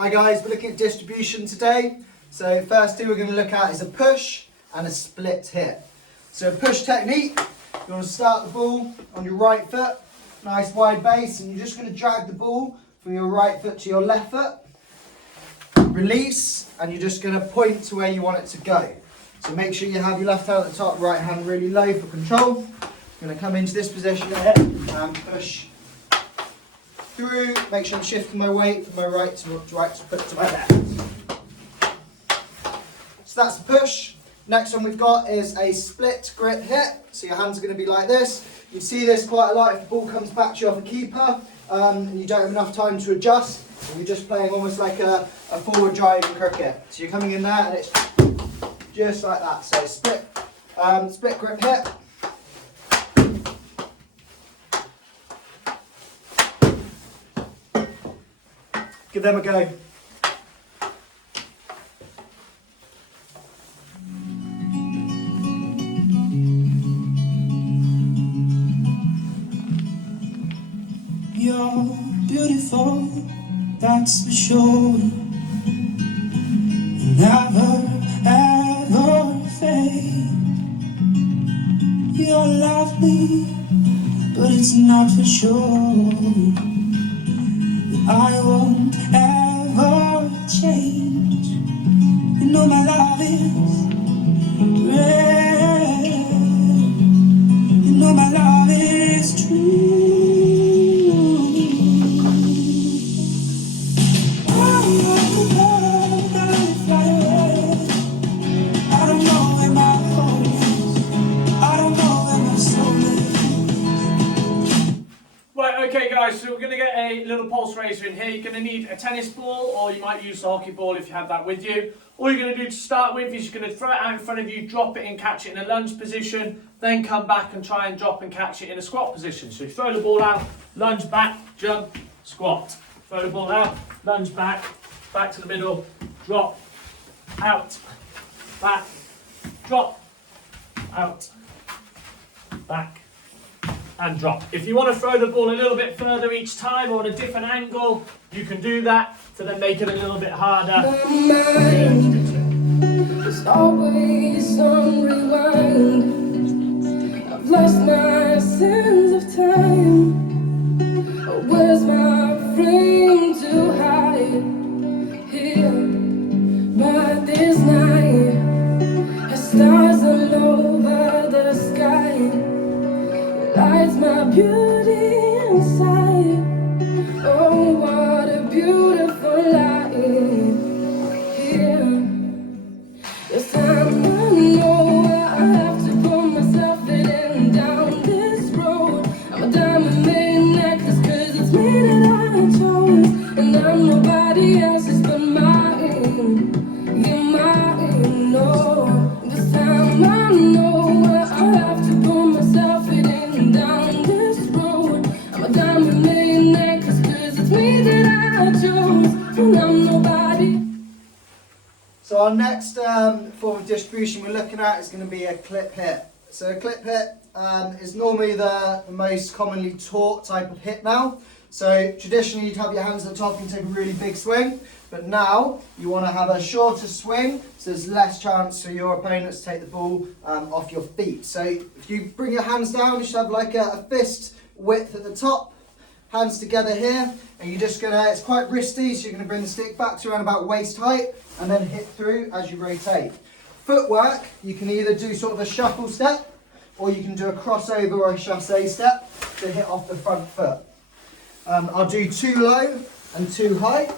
Hi guys, we're looking at distribution today. So first two we're going to look at is a push and a split hit. So a push technique, you want to start the ball on your right foot, nice wide base, and you're just going to drag the ball from your right foot to your left foot. Release, and you're just going to point to where you want it to go. So make sure you have your left hand at the top, right hand really low for control. I'm going to come into this position here and push through. Make sure I'm shifting my weight from my right to put to my left. So that's the push. Next one we've got is a split grip hit. So your hands are going to be like this. You see this quite a lot if the ball comes back to you off a keeper and you don't have enough time to adjust. And you're just playing almost like a forward driving cricket. So you're coming in there and it's just like that. So split grip hit. Give them a go. You're beautiful, that's for sure. You never ever fade. You're lovely, but it's not for sure. I won't ever change. You know my love is real. You know my love is true. I'm like a bird that I fly away. I don't know where my home is. I don't know where my soul is. Right, okay guys, so we're going to get a little pulse raiser in here. You're going to need a tennis ball, or you might use a hockey ball if you have that with you. All you're going to do to start with is you're going to throw it out in front of you, drop it and catch it in a lunge position, then come back and try and drop and catch it in a squat position. So you throw the ball out, lunge back, jump, squat. Throw the ball out, lunge back, back to the middle, drop, out, back, drop, out, back, and drop. If you want to throw the ball a little bit further each time or at a different angle, you can do that to then make it a little bit harder. My mind is always on rewind. I've lost my sense of time. Where's my frame to hide? Here by this night, as stars all over the sky. Lights my beauty inside. Oh, what a beautiful life here. This time I know I have to pull myself in down this road. I'm a diamond made necklace, 'cause it's me that I chose. And I'm nobody else's but mine. You're mine, no. This time I know I have to pull myself in down this road. I'm a diamond made necklace, 'cause it's me that I chose. And I'm nobody. So our next form of distribution we're looking at is going to be a clip hit. So a clip hit is normally the most commonly taught type of hit now. So traditionally you'd have your hands at the top and take a really big swing, but now you want to have a shorter swing so there's less chance for your opponents to take the ball off your feet. So if you bring your hands down, you should have like a fist width at the top, hands together here, and you're just going to, it's quite wristy, so you're going to bring the stick back to around about waist height and then hit through as you rotate. Footwork, you can either do sort of a shuffle step or you can do a crossover or a chassé step to hit off the front foot. I'll do too low and too high.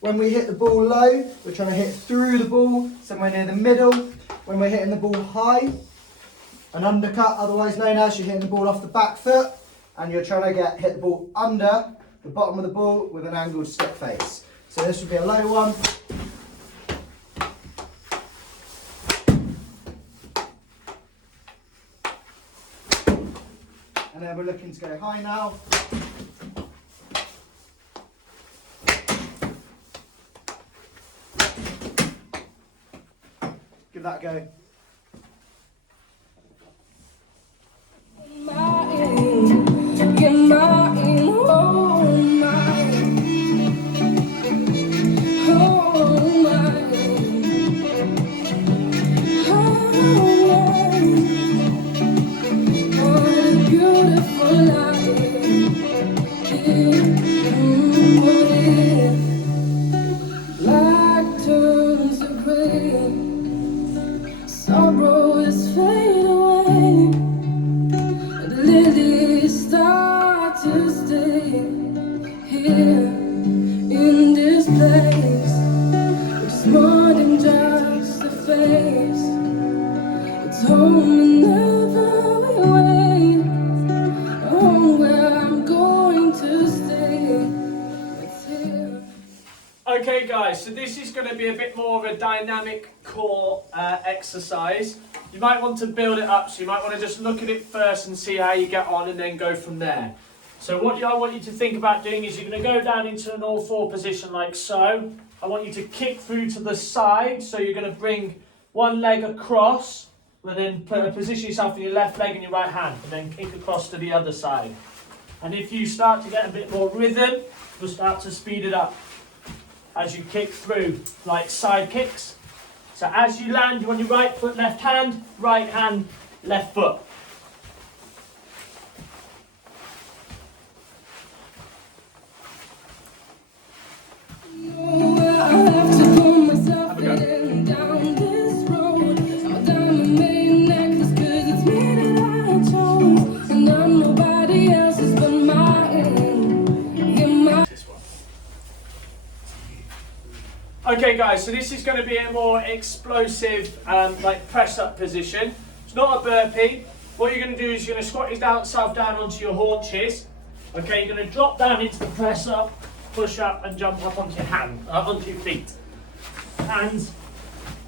When we hit the ball low, we're trying to hit through the ball, somewhere near the middle. When we're hitting the ball high, an undercut, otherwise known as, you're hitting the ball off the back foot and you're trying to hit the ball under the bottom of the ball with an angled stick face. So this would be a low one. And then we're looking to go high now. Give that a go. You're mine, oh mine. Okay guys, so this is going to be a bit more of a dynamic core exercise. You might want to build it up, so you might want to just look at it first and see how you get on and then go from there. So what I want you to think about doing is you're going to go down into an all four position like so. I want you to kick through to the side, so you're going to bring one leg across, and then position yourself in your left leg and your right hand, and then kick across to the other side. And if you start to get a bit more rhythm, you'll start to speed it up as you kick through, like side kicks. So as you land, you want your right foot, left hand, left foot. I have to pull myself in down this road. I'm a diamond made necklace 'cause it's me that I chose, and I'm nobody else's but mine. You're my. Okay guys, so this is going to be a more explosive like press up position. It's not a burpee. What you're going to do is you're going to squat yourself down onto your haunches. Okay, you're going to drop down into the press up, push up and jump up onto your onto your feet. Hands,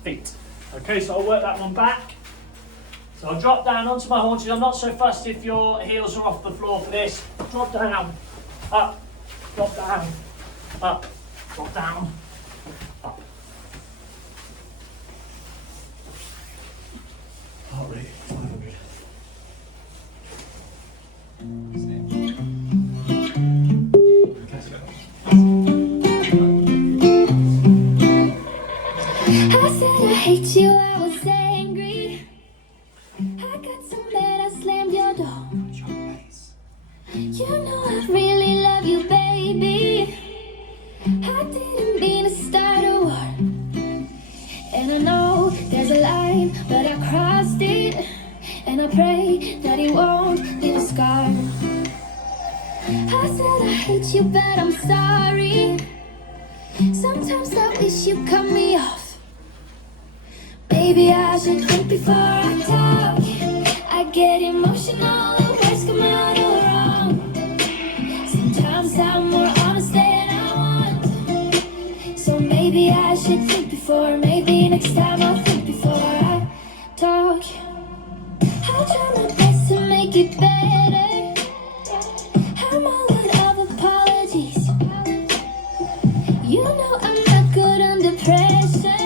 feet. Okay, so I'll work that one back. So I'll drop down onto my haunches. I'm not so fussed if your heels are off the floor for this. Drop down, up, drop down, up, drop down, up. Heart rate 500. I said I hate you, I was angry. I got so mad I slammed your door. You know I really love you, baby. I didn't mean to start a war. And I know there's a line, but I crossed it. And I pray that it won't leave a scar. I said I hate you, but I'm sorry. Sometimes I wish you cut me off. Maybe I should think before I talk. I get emotional, the words come out all wrong. Sometimes I'm more honest than I want. So maybe I should think before. Maybe next time I'll think before I talk. I'll try my best to make it better. I'm all out of apologies. You know I'm not good under pressure.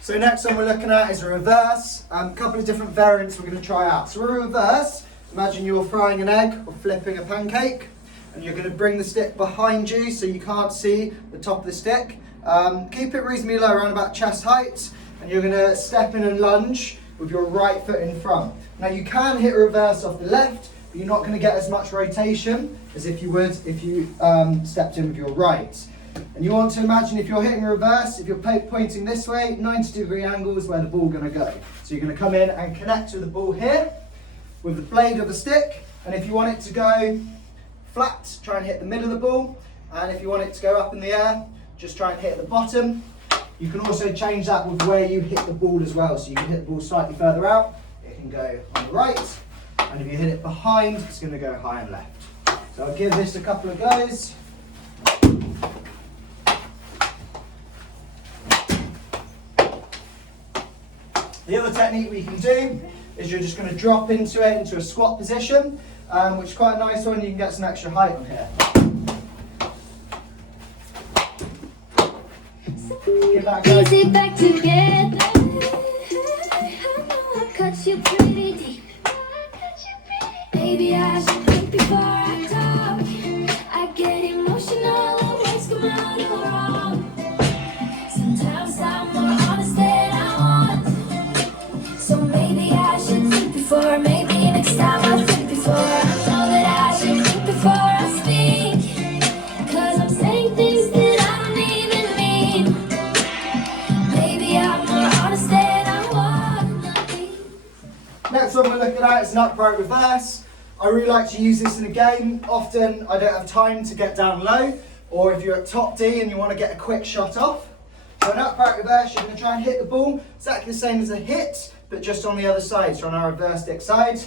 So next one we're looking at is a reverse. A couple of different variants we're going to try out. So a reverse, imagine you're frying an egg or flipping a pancake, and you're going to bring the stick behind you so you can't see the top of the stick. Keep it reasonably low, around about chest height, and you're going to step in and lunge with your right foot in front. Now you can hit a reverse off the left, but you're not going to get as much rotation as if you would if you stepped in with your right. And you want to imagine if you're hitting a reverse, if you're pointing this way, 90-degree angle is where the ball going to go. So you're going to come in and connect with the ball here with the blade of the stick. And if you want it to go flat, try and hit the middle of the ball. And if you want it to go up in the air, just try and hit at the bottom. You can also change that with where you hit the ball as well. So you can hit the ball slightly further out, it can go on the right. And if you hit it behind, it's going to go high and left. So I'll give this a couple of goes. The other technique we can do is you're just going to drop into it into a squat position, which is quite a nice one. You can get some extra height on here. Give that a go. Easy back together. I know I cut you pretty deep. Maybe I should think before I talk. I get emotional, the words come out all wrong. Sometimes I'm more honest than I want. So maybe I should think before. Maybe next time I'll think before. I know that I should think before I speak. 'Cause I'm saying things that I don't even mean. Maybe I'm more honest than I wanna be. Next one we're looking at is an upright reverse. I really like to use this in a game. Often I don't have time to get down low, or if you're at top D and you want to get a quick shot off. So an upright reverse, you're going to try and hit the ball exactly the same as a hit, but just on the other side, so on our reverse stick side.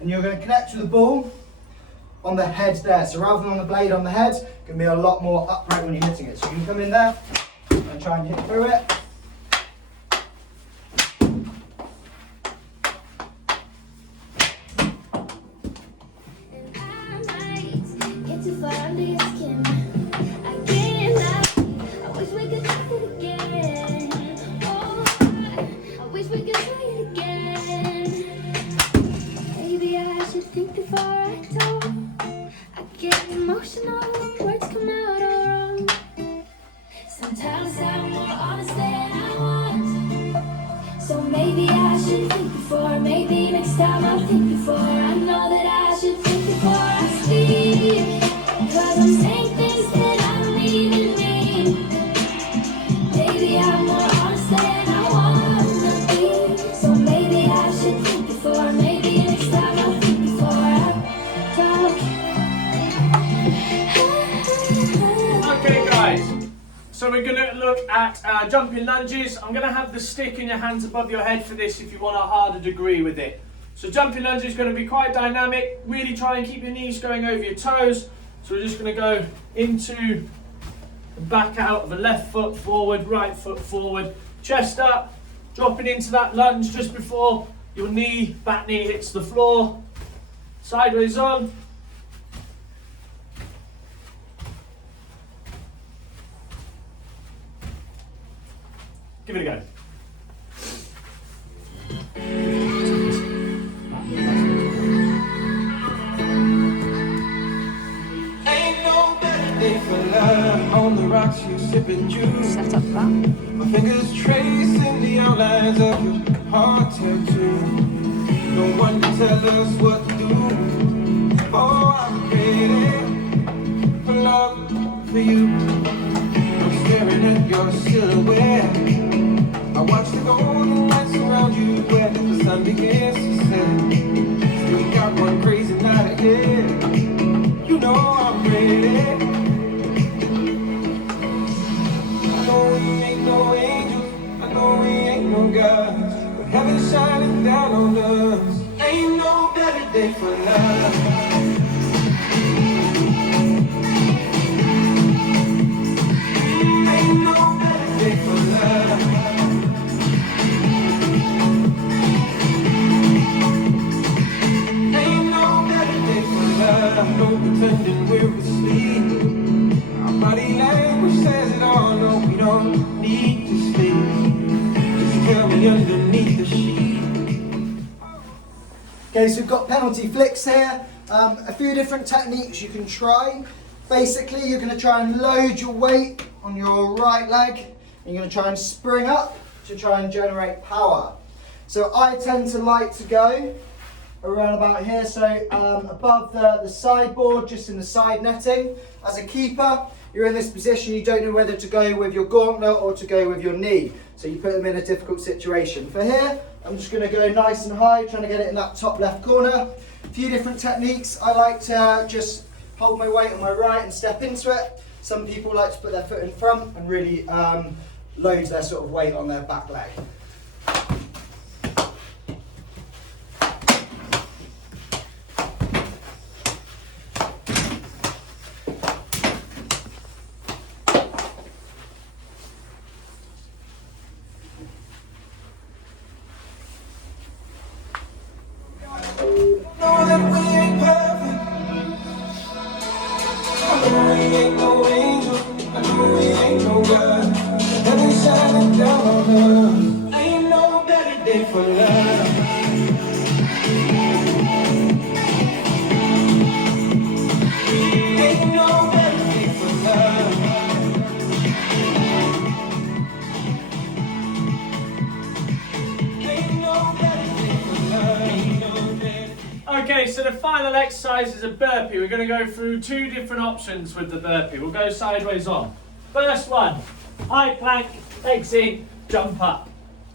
And you're going to connect with the ball on the head there. So rather than on the blade on the head, it can be a lot more upright when you're hitting it. So you can come in there and try and hit through it. And I might get too far under your skin. I can't lie, I wish we could do it again. Oh, I wish we could try it again. Maybe I should think before I talk. I get emotional when words come out all wrong. Sometimes I'm more honest than I want. So maybe I should think before. Maybe next time I'll think before. I know that I should think before I speak. 'Cause I'm saying things that I don't even mean. Maybe I'm more honest than I wanna be. So maybe I should think before. Maybe next time I'll think before I talk. Okay, guys. So we're going to look at jumping lunges. I'm going to have the stick in your hands above your head for this if you want a harder degree with it. So jumping lunge is going to be quite dynamic. Really try and keep your knees going over your toes. So we're just going to go into and back out of the left foot forward, right foot forward, chest up, dropping into that lunge just before your knee, back knee hits the floor. Sideways on. Give it a go. Ain't no better day for love. On the rocks, you sipping juice. Set up that. My fingers tracing the outlines of your heart tattoo. No one can tell us what to do. Oh, I'm ready for love, for you. I'm staring at your silhouette. I watch the golden lights around you where the sun begins to set. Still got one crazy night ahead. You know I'm ready. I know we ain't no angels, I know we ain't no gods, but heaven's shining down on us. Ain't no better day for love. Ain't no better day for love. Ain't no better day for love. No pretending we're asleep. Our body language says it all. No, we don't need to sleep. Just tell me underneath the sheet. Okay, so we've got penalty flicks here. A few different techniques you can try. Basically, you're going to try and load your weight on your right leg. And you're going to try and spring up to try and generate power. So I tend to like to go around about here, so above the sideboard, just in the side netting. As a keeper, you're in this position, you don't know whether to go with your gauntlet or to go with your knee. So you put them in a difficult situation. For here, I'm just going to go nice and high, trying to get it in that top left corner. A few different techniques. I like to just hold my weight on my right and step into it. Some people like to put their foot in front and really load their sort of weight on their back leg. Know that we ain't perfect. I know we ain't no angel. I know we ain't no God. Heaven shining down on us. Ain't no better day for love. Ain't no better day for love. Ain't no better day for love. Ain't no better. Okay, so the final exercise is a burpee. We're going to go through two different options with the burpee. We'll go sideways on. First one, high plank, legs in, jump up.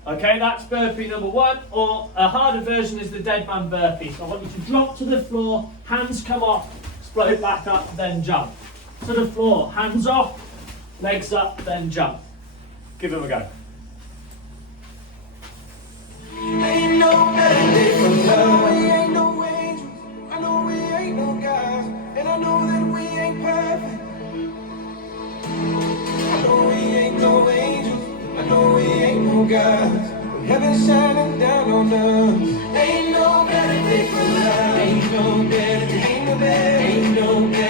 Okay, that's burpee number one, or a harder version is the dead man burpee. So I want you to drop to the floor, hands come off, float back up, then jump. To the floor, hands off, legs up, then jump. Give them a go. Ain't no better day for love. We ain't no angels. I know we ain't no guys. gods, heaven shining down on us. Ain't no better day for love. Ain't no better, ain't no better, ain't no better.